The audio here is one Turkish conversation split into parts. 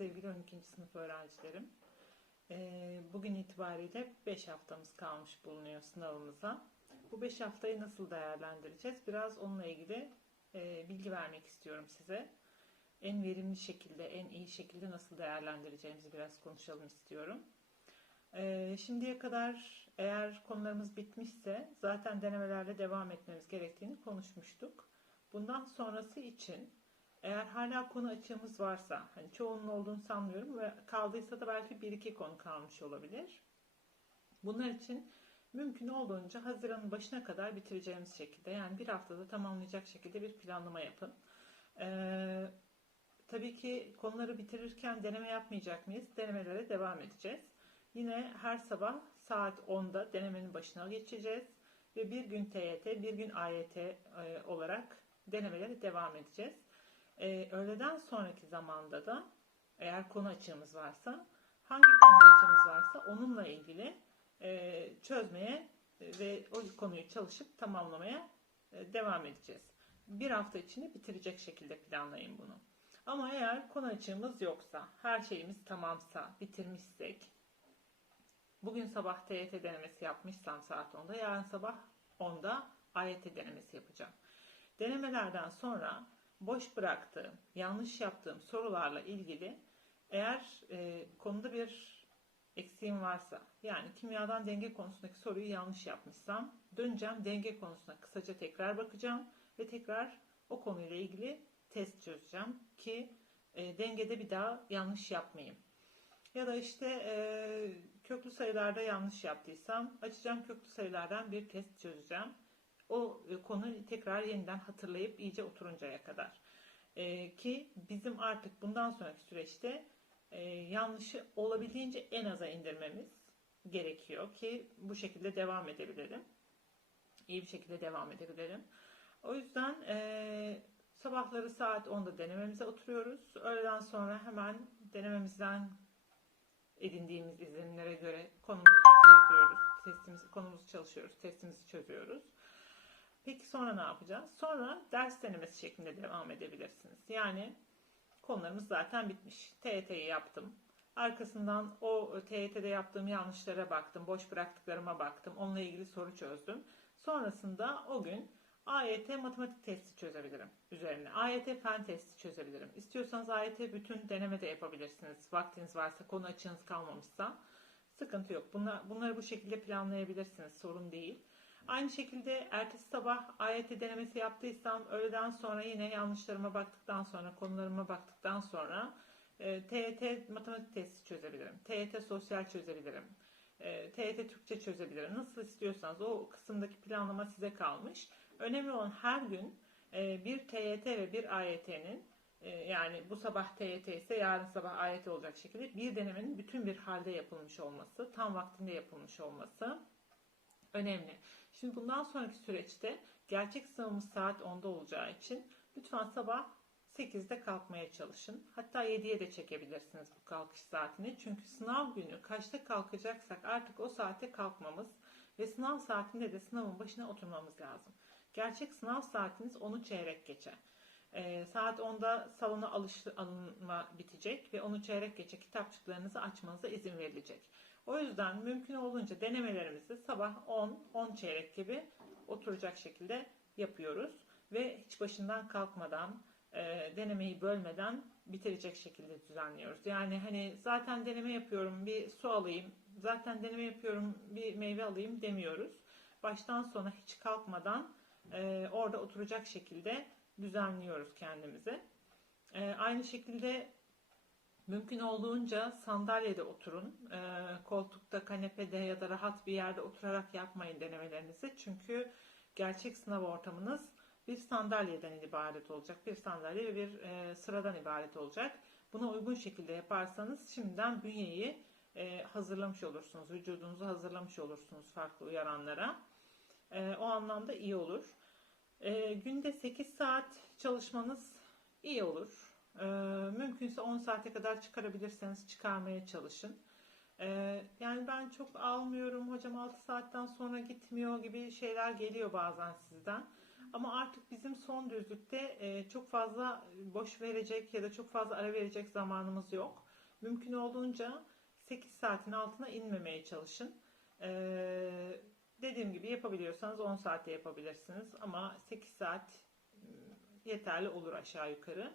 sevgili 12. sınıf öğrencilerim. Ee, Bugün itibariyle 5 haftamız kalmış bulunuyor sınavımıza. Bu 5 haftayı nasıl değerlendireceğiz? Biraz onunla ilgili e, bilgi vermek istiyorum size. En verimli şekilde, en iyi şekilde nasıl değerlendireceğimizi biraz konuşalım istiyorum. Ee, Şimdiye kadar eğer konularımız bitmişse zaten denemelerle devam etmemiz gerektiğini konuşmuştuk. Bundan sonrası için eğer hala konu açığımız varsa, hani çoğunun olduğunu sanmıyorum ve kaldıysa da belki bir iki konu kalmış olabilir. Bunlar için mümkün olduğunca Haziran'ın başına kadar bitireceğimiz şekilde, yani bir haftada tamamlayacak şekilde bir planlama yapın. Ee, tabii ki konuları bitirirken deneme yapmayacak mıyız? Denemelere devam edeceğiz. Yine her sabah saat 10'da denemenin başına geçeceğiz ve bir gün TYT, bir gün AYT e, olarak denemelere devam edeceğiz. Ee, öğleden sonraki zamanda da eğer konu açığımız varsa, hangi konu açığımız varsa onunla ilgili e, çözmeye e, ve o konuyu çalışıp tamamlamaya e, devam edeceğiz. Bir hafta içinde bitirecek şekilde planlayın bunu. Ama eğer konu açığımız yoksa, her şeyimiz tamamsa, bitirmişsek, bugün sabah TYT denemesi yapmışsam saat 10'da, yarın sabah 10'da AYT denemesi yapacağım. Denemelerden sonra boş bıraktığım, yanlış yaptığım sorularla ilgili eğer e, konuda bir eksiğim varsa, yani kimyadan denge konusundaki soruyu yanlış yapmışsam, döneceğim denge konusuna kısaca tekrar bakacağım ve tekrar o konuyla ilgili test çözeceğim ki e, dengede bir daha yanlış yapmayayım. Ya da işte e, köklü sayılarda yanlış yaptıysam açacağım köklü sayılardan bir test çözeceğim. O e, konuyu tekrar yeniden hatırlayıp iyice oturuncaya kadar. E, ki bizim artık bundan sonraki süreçte e, yanlışı olabildiğince en aza indirmemiz gerekiyor ki bu şekilde devam edebilirim. İyi bir şekilde devam edebilirim. O yüzden e, sabahları saat 10'da denememize oturuyoruz. Öğleden sonra hemen denememizden edindiğimiz izlenimlere göre konumuzu çözüyoruz. Testimizi, konumuzu çalışıyoruz. Testimizi çözüyoruz. Peki sonra ne yapacağız? Sonra ders denemesi şeklinde devam edebilirsiniz. Yani konularımız zaten bitmiş. TYT'yi yaptım. Arkasından o TYT'de yaptığım yanlışlara baktım. Boş bıraktıklarıma baktım. Onunla ilgili soru çözdüm. Sonrasında o gün AYT matematik testi çözebilirim üzerine. AYT fen testi çözebilirim. İstiyorsanız AYT bütün deneme de yapabilirsiniz. Vaktiniz varsa, konu açığınız kalmamışsa sıkıntı yok. Bunlar, bunları bu şekilde planlayabilirsiniz. Sorun değil. Aynı şekilde ertesi sabah AYT denemesi yaptıysam öğleden sonra yine yanlışlarıma baktıktan sonra, konularıma baktıktan sonra e, TYT matematik testi çözebilirim. TYT sosyal çözebilirim. E, TYT Türkçe çözebilirim. Nasıl istiyorsanız o kısımdaki planlama size kalmış. Önemli olan her gün e, bir TYT ve bir AYT'nin e, yani bu sabah TYT ise yarın sabah AYT olacak şekilde bir denemenin bütün bir halde yapılmış olması, tam vaktinde yapılmış olması önemli. Şimdi bundan sonraki süreçte gerçek sınavımız saat 10'da olacağı için lütfen sabah 8'de kalkmaya çalışın. Hatta 7'ye de çekebilirsiniz bu kalkış saatini. Çünkü sınav günü kaçta kalkacaksak artık o saate kalkmamız ve sınav saatinde de sınavın başına oturmamız lazım. Gerçek sınav saatiniz 10'u çeyrek geçe. Ee, saat 10'da salona alıştı, alınma bitecek ve onu çeyrek geçe kitapçıklarınızı açmanıza izin verilecek. O yüzden mümkün olduğunca denemelerimizi sabah 10, 10 çeyrek gibi oturacak şekilde yapıyoruz. Ve hiç başından kalkmadan, e, denemeyi bölmeden bitirecek şekilde düzenliyoruz. Yani hani zaten deneme yapıyorum bir su alayım, zaten deneme yapıyorum bir meyve alayım demiyoruz. Baştan sona hiç kalkmadan e, orada oturacak şekilde düzenliyoruz kendimizi. E, aynı şekilde mümkün olduğunca sandalyede oturun. E, koltukta, kanepede ya da rahat bir yerde oturarak yapmayın denemelerinizi. Çünkü gerçek sınav ortamınız bir sandalyeden ibaret olacak. Bir sandalye ve bir e, sıradan ibaret olacak. Buna uygun şekilde yaparsanız şimdiden bünyeyi e, hazırlamış olursunuz. Vücudunuzu hazırlamış olursunuz farklı uyaranlara. E, o anlamda iyi olur. E, günde 8 saat çalışmanız iyi olur. E, mümkünse 10 saate kadar çıkarabilirseniz çıkarmaya çalışın. E, yani ben çok almıyorum hocam 6 saatten sonra gitmiyor gibi şeyler geliyor bazen sizden. Ama artık bizim son düzlükte e, çok fazla boş verecek ya da çok fazla ara verecek zamanımız yok. Mümkün olduğunca 8 saatin altına inmemeye çalışın. Ee, dediğim gibi yapabiliyorsanız 10 saatte yapabilirsiniz ama 8 saat ım, yeterli olur aşağı yukarı.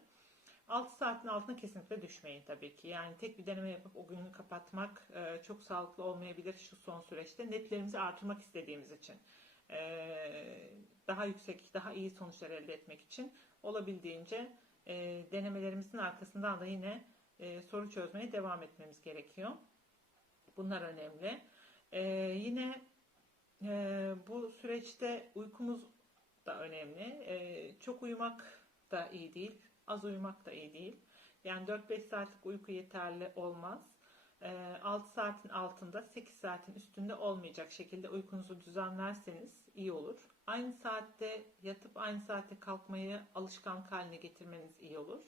6 saatin altına kesinlikle düşmeyin tabii ki. Yani tek bir deneme yapıp o günü kapatmak e, çok sağlıklı olmayabilir şu son süreçte. Netlerimizi artırmak istediğimiz için. E, daha yüksek, daha iyi sonuçlar elde etmek için olabildiğince e, denemelerimizin arkasından da yine e, soru çözmeye devam etmemiz gerekiyor. Bunlar önemli. E, yine e, bu süreçte uykumuz da önemli. E, çok uyumak da iyi değil. Az uyumak da iyi değil. Yani 4-5 saatlik uyku yeterli olmaz. E, 6 saatin altında 8 saatin üstünde olmayacak şekilde uykunuzu düzenlerseniz iyi olur. Aynı saatte yatıp aynı saatte kalkmayı alışkanlık haline getirmeniz iyi olur.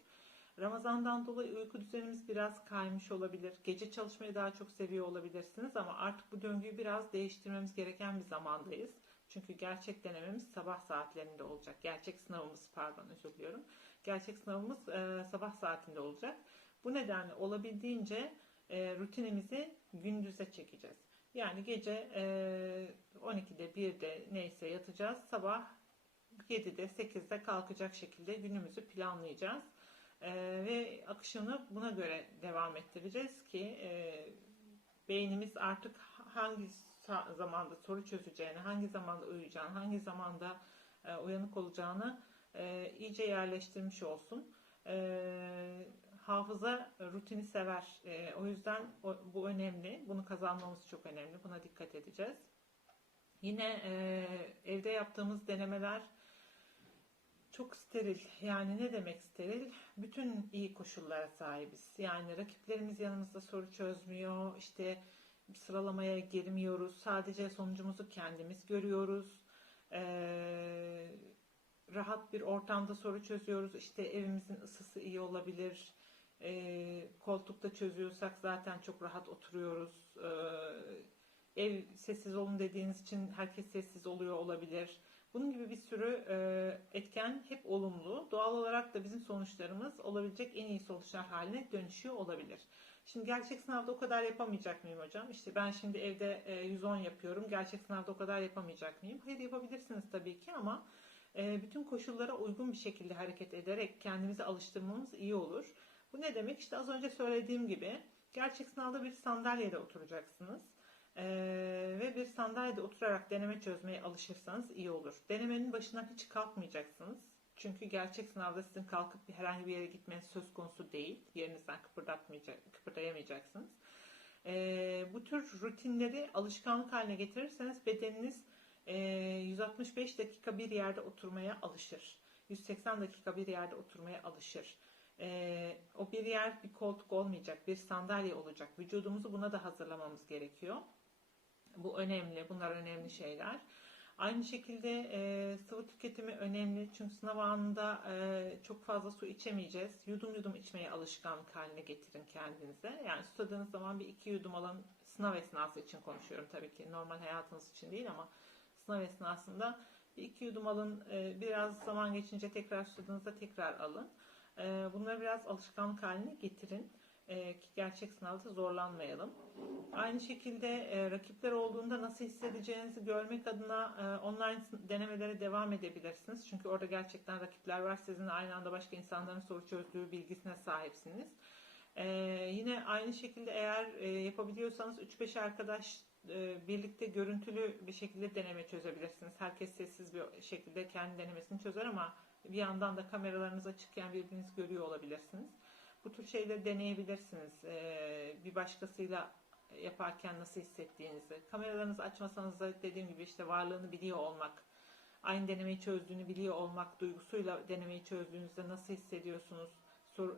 Ramazandan dolayı uyku düzenimiz biraz kaymış olabilir. Gece çalışmayı daha çok seviyor olabilirsiniz ama artık bu döngüyü biraz değiştirmemiz gereken bir zamandayız. Çünkü gerçek denememiz sabah saatlerinde olacak. Gerçek sınavımız pardon özür diliyorum. Gerçek sınavımız e, sabah saatinde olacak. Bu nedenle olabildiğince e, rutinimizi gündüze çekeceğiz. Yani gece e, 12'de 1'de neyse yatacağız. Sabah 7'de 8'de kalkacak şekilde günümüzü planlayacağız. E, ve akışını buna göre devam ettireceğiz ki e, beynimiz artık hangi zamanda soru çözeceğini, hangi zamanda uyuyacağını, hangi zamanda e, uyanık olacağını e, iyice yerleştirmiş olsun. E, hafıza rutini sever. E, o yüzden bu önemli. Bunu kazanmamız çok önemli. Buna dikkat edeceğiz. Yine e, evde yaptığımız denemeler çok steril. Yani ne demek steril? Bütün iyi koşullara sahibiz. Yani rakiplerimiz yanımızda soru çözmüyor. İşte sıralamaya girmiyoruz. Sadece sonucumuzu kendimiz görüyoruz. Rahat bir ortamda soru çözüyoruz. İşte evimizin ısısı iyi olabilir. Ee, koltukta çözüyorsak zaten çok rahat oturuyoruz. Ee, ev sessiz olun dediğiniz için herkes sessiz oluyor olabilir. Bunun gibi bir sürü e, etken hep olumlu. Doğal olarak da bizim sonuçlarımız olabilecek en iyi sonuçlar haline dönüşüyor olabilir. Şimdi gerçek sınavda o kadar yapamayacak mıyım hocam? İşte ben şimdi evde e, 110 yapıyorum. Gerçek sınavda o kadar yapamayacak mıyım? Hayır yapabilirsiniz tabii ki ama e, bütün koşullara uygun bir şekilde hareket ederek kendimizi alıştırmamız iyi olur. Bu ne demek? İşte az önce söylediğim gibi gerçek sınavda bir sandalyede oturacaksınız. Ee, ve bir sandalyede oturarak deneme çözmeye alışırsanız iyi olur. Denemenin başından hiç kalkmayacaksınız. Çünkü gerçek sınavda sizin kalkıp herhangi bir yere gitmeniz söz konusu değil. Yerinizden kıpırdatmayacak, kıpırdayamayacaksınız. Ee, bu tür rutinleri alışkanlık haline getirirseniz bedeniniz 165 dakika bir yerde oturmaya alışır. 180 dakika bir yerde oturmaya alışır. Ee, o bir yer bir koltuk olmayacak, bir sandalye olacak. Vücudumuzu buna da hazırlamamız gerekiyor. Bu önemli, bunlar önemli şeyler. Aynı şekilde e, sıvı tüketimi önemli çünkü sınav anında e, çok fazla su içemeyeceğiz. Yudum yudum içmeye alışkanlık haline getirin kendinize. Yani susadığınız zaman bir iki yudum alın. Sınav esnası için konuşuyorum tabii ki. Normal hayatınız için değil ama sınav esnasında iki yudum alın. E, biraz zaman geçince tekrar susadığınızda tekrar alın. E, bunları biraz alışkanlık haline getirin e, ki gerçek sınavda zorlanmayalım. Aynı şekilde rakipler olduğunda nasıl hissedeceğinizi görmek adına online denemelere devam edebilirsiniz. Çünkü orada gerçekten rakipler var. Sizinle aynı anda başka insanların soru çözdüğü bilgisine sahipsiniz. E, yine aynı şekilde eğer e, yapabiliyorsanız 3-5 arkadaş e, birlikte görüntülü bir şekilde deneme çözebilirsiniz. Herkes sessiz bir şekilde kendi denemesini çözer ama bir yandan da kameralarınız açıkken birbirinizi görüyor olabilirsiniz. Bu tür şeyleri deneyebilirsiniz. Ee, bir başkasıyla yaparken nasıl hissettiğinizi. Kameralarınızı açmasanız da dediğim gibi işte varlığını biliyor olmak, aynı denemeyi çözdüğünü biliyor olmak duygusuyla denemeyi çözdüğünüzde nasıl hissediyorsunuz?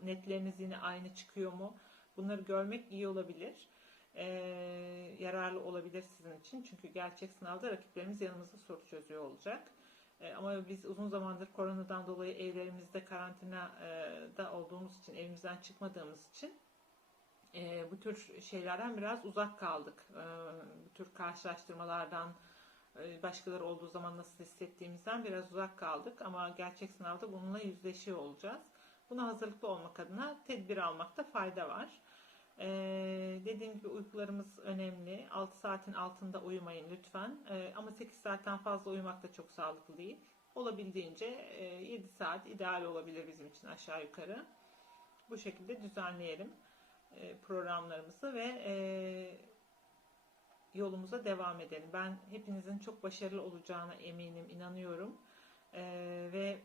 Netleriniz yine aynı çıkıyor mu? Bunları görmek iyi olabilir. Ee, yararlı olabilir sizin için. Çünkü gerçek sınavda rakiplerimiz yanımızda soru çözüyor olacak. E, ama biz uzun zamandır koronadan dolayı evlerimizde karantinada olduğumuz için, evimizden çıkmadığımız için e, bu tür şeylerden biraz uzak kaldık. E, bu tür karşılaştırmalardan, başkaları olduğu zaman nasıl hissettiğimizden biraz uzak kaldık. Ama gerçek sınavda bununla yüzleşiyor olacağız. Buna hazırlıklı olmak adına tedbir almakta fayda var. Ee, dediğim gibi uykularımız önemli. 6 saatin altında uyumayın lütfen. Ee, ama 8 saatten fazla uyumak da çok sağlıklı değil. Olabildiğince e, 7 saat ideal olabilir bizim için aşağı yukarı. Bu şekilde düzenleyelim e, programlarımızı ve e, yolumuza devam edelim. Ben hepinizin çok başarılı olacağına eminim, inanıyorum. E, ve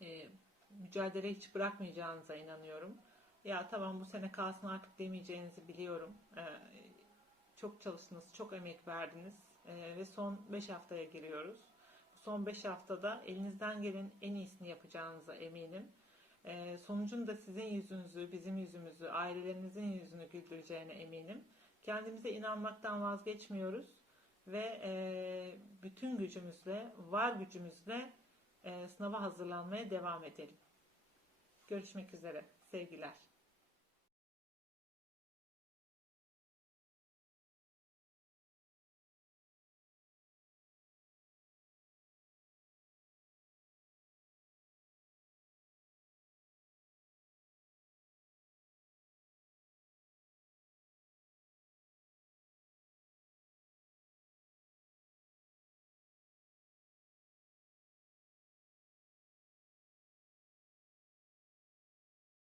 e, mücadele hiç bırakmayacağınıza inanıyorum. Ya tamam bu sene kalsın artık demeyeceğinizi biliyorum. E, çok çalıştınız, çok emek verdiniz e, ve son 5 haftaya giriyoruz. Son 5 haftada elinizden gelen en iyisini yapacağınıza eminim. E, sonucun da sizin yüzünüzü, bizim yüzümüzü, ailelerinizin yüzünü güldüreceğine eminim. Kendimize inanmaktan vazgeçmiyoruz ve e, bütün gücümüzle, var gücümüzle e, sınava hazırlanmaya devam edelim. Görüşmek üzere. Sevgiler.